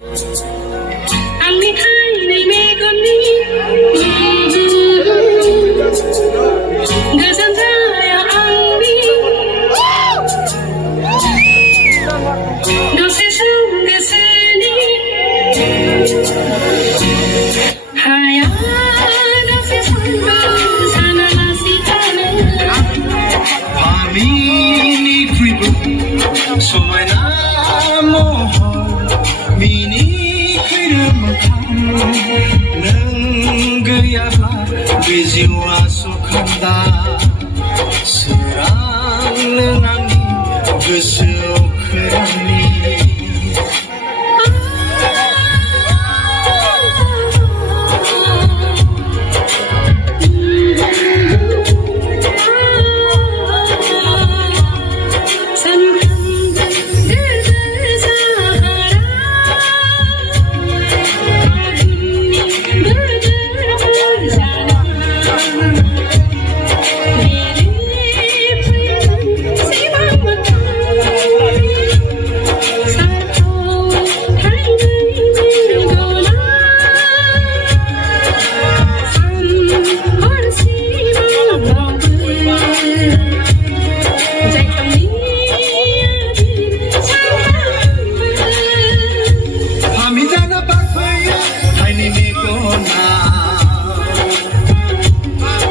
आंनि हायनाय मेगननि गोजान जाया आंनि दसे सम गोसोनि हाया दसे समबो सानालासि थानो फामिनिख्रुइबो समायना महर मिनिखैरो मोखां नों गैयाब्ला बे जिउआ सखान्दा सोरां नों आंनि गोसोआव खोरांनि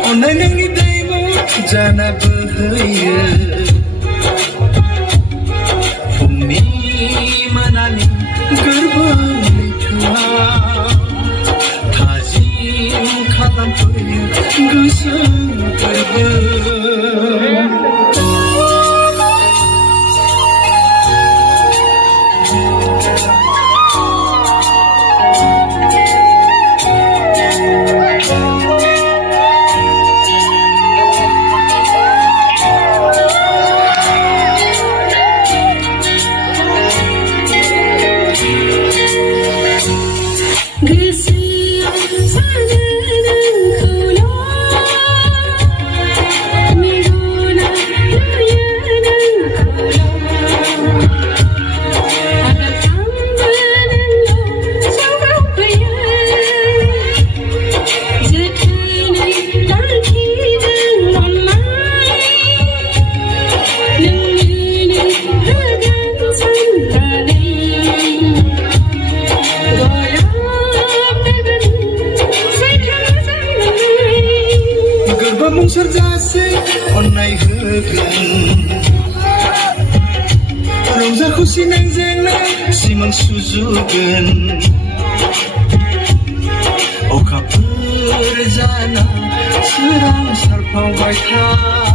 अन्नाय नोंनि दैमु जाना बोहैयो फुंनि मोनानि गोरबो लैथोआव थाजिम खालामफैयो गोसो गोरबो सरजासे अन्नाय होगोन रंजा खुसि नोंजोंनो सिमां सुजुगोन अखाफोर जाना सोरां सारफावबाय था